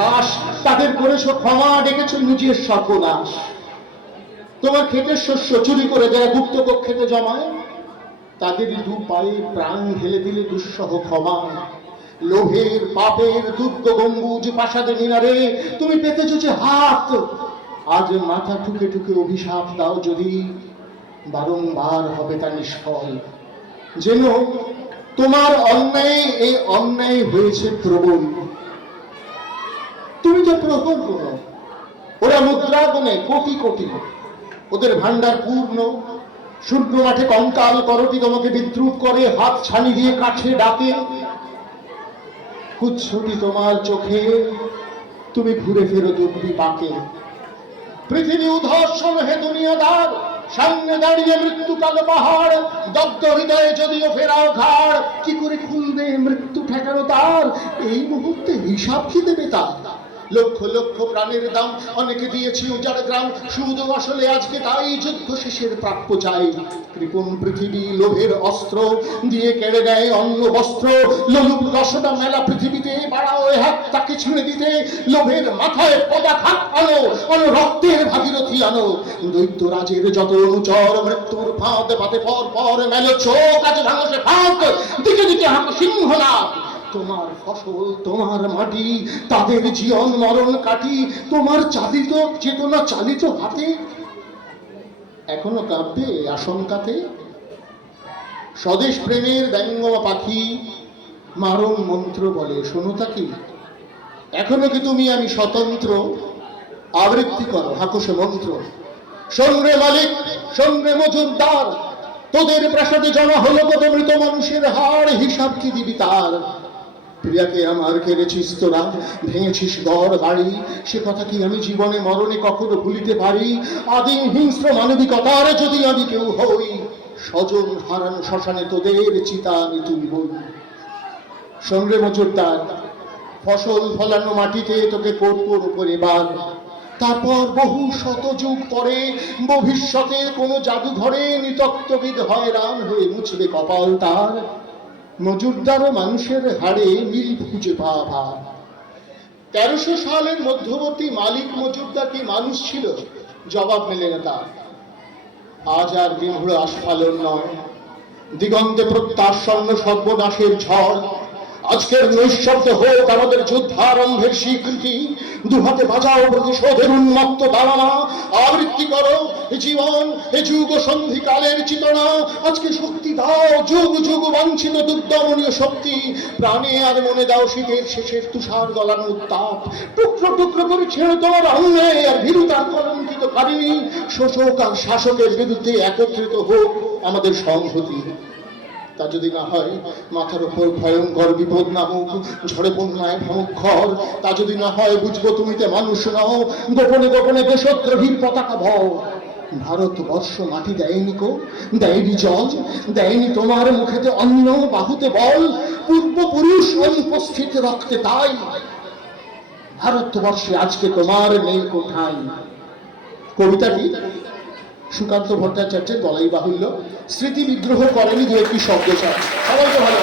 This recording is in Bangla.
বাস, তাদের করেছো ক্ষমা, ডেকেছো নিজের সর্বনাশ। তোমার ক্ষেতের শস্য চুরি করে যারা গুপ্ত কক্ষেতে জমায়, তাদের দু পায়ে প্রাণ ঢেলে দিলে দুঃসহ ক্ষমা। লোভের পাপের দুর্গ গম্বুজ প্রাসাদে মিনারে তুমি পেতেছো যে হাত, আজ মাথা ঠুকে ঠুকে অভিশাপ দাও যদি, বারংবার হবে তা নিষ্ফল। যেন তোমার অন্যায় এই অন্যায় হয়েছে প্রবল। তুমি তো প্রহর করো, ওরা মুদ্রা গুনে কোটি কোটি, ওদের ভান্ডার পূর্ণ। শূন্য মাঠে কঙ্কাল করটি তোমাকে বিদ্রুপ করে, হাত ছানি দিয়ে কাছে ডাকে। কুচ্ছটি তোমার চোখে, তুমি ঘুরে ফেরো দুর্বি পাকে। পৃথিবী উদ্ধর্ষণ হে দুনিয়াদার, সামনে দাঁড়িয়ে মৃত্যুকাল পাহাড়। দগ্ধ হৃদয়ে যদিও ফেরাও ঘাড়, কি করে খুলবে মৃত্যু ঠেকানো তার? এই মুহূর্তে হিসাব কি দেবে তার? লক্ষ লক্ষ প্রাণের দাম অনেকে দিয়েছি উজাড় গ্রাম, শুধু আসলে আজকে তাই যুদ্ধ শেষের প্রাপ্য চাই। কৃপণ পৃথিবী লোভের অস্ত্র দিয়ে কেড়ে নেয় অন্ন বস্ত্র। লোলুপ রসটা মেলা পৃথিবীতে, বাড়াও এ হাত তাকে ছিঁড়ে দিতে। লোভের মাথায় পদাঘাত আনো, আনো রক্তের ভাগীরথী আনো। দৈত্য রাজের যত অনুচর, মৃত্যুর ফাঁদ পাতে পর পর মেলো চোখ, আজ ভাঙসে ফাঁক, দিকে দিকে হাঁক সিংহনাথ। তোমার ফসল তোমার মাটি, তাদের জীবন মরণ কাটি, তোমার চালিত চেতনা চালিত হাতে এখনো কাঁপবে আশঙ্কাতে। স্বদেশ প্রেমের ব্যঙ্গমা পাখি মারণ মন্ত্র বলে, শোনো তা কি? এখনো কি তুমি আমি স্বতন্ত্র? আবৃত্তি করো হাকুশে মন্ত্র। শোন রে মালিক, শোন রে মজুরদার, তোদের প্রাসাদে জমা হলো কত মৃত মানুষের হাড়, হিসাব কি দিবি তার? প্রিয়াকে আমার কেড়েছিস তোরা, ভেঙেছিস ঘর বাড়ি, সে কথা কি আমি জীবনে মরণে কখনো ভুলিতে পারি? আদিম হিংস্র মানবিকতার যদি আমি কেউ হই, স্বজন হারানো শ্মশানে তোদের চিতা আমি তুলবই। সঙ্গে মজুরদার, ফসল ফলানো মাটিতে তোকে কর্পূর উপরে বার, তারপর বহু শত যুগ পরে ভবিষ্যতে কোনো জাদুঘরে নিতত্ত্ববিদ হয়রান হয়ে মুছবে কপাল তার। মজুরদার ও মানুষের হাড়ে মিল খুঁজে পাওয়া ভার। 1300 সালের মধ্যবর্তী মালিক মজুরদার কি মানুষ ছিল? জবাব মেলে না তার। আজ আর বিমূঢ় আস্ফালন নয়, দিগন্তে প্রত্যাশন্ন সর্বনাশের ঝড়। আজকের নৈঃশব্দ হোক আমাদের যুদ্ধারম্ভের স্বীকৃতি, দুহাতে বাজাও প্রতিশোধের উন্মত্ত দালানা। আবৃত্তি করো জীবন এ যুগ সন্ধিকালের চিতনা, আজকে শক্তি দাও যুগ যুগ বাঞ্ছিত দুর্দমনীয় শক্তি। প্রাণে আর মনে দাও শীতের শেষের তুষার গলানো উত্তাপ, টুকরো টুকরো করে ছেড়ে তোমার অন্যায় আর ভীরুতার কলঙ্কিত কারিনী। শোষক আর শাসকের বিরুদ্ধে একত্রিত হোক আমাদের সংহতি। তা যদি না হয় মাথার উপর ভয়ঙ্কর বিপদ নামুক, ঝড়ে বন্যায় ভমুক্ষর। তা যদি না হয় বুঝবো তুমিতে মানুষ নও, গোপনে গোপনে দেশদ্রোহীর পতাকা ভও। ভারতবর্ষ মাটি দেয়নি কো, দেয়নি জল, দেয়নি তোমার মুখেতে অন্ন, বাহুতে বল, পূর্বপুরুষ অনুপস্থিত রক্তে তাই। ভারতবর্ষে আজকে তোমার নেই কোঠায়। কবিতাটি সুকান্ত ভট্টাচার্যের বলাই বাহুল্য, স্মৃতি বিদ্রোহ করেনি দু একটি শব্দ ছাড়া। সবাইকে ভালো।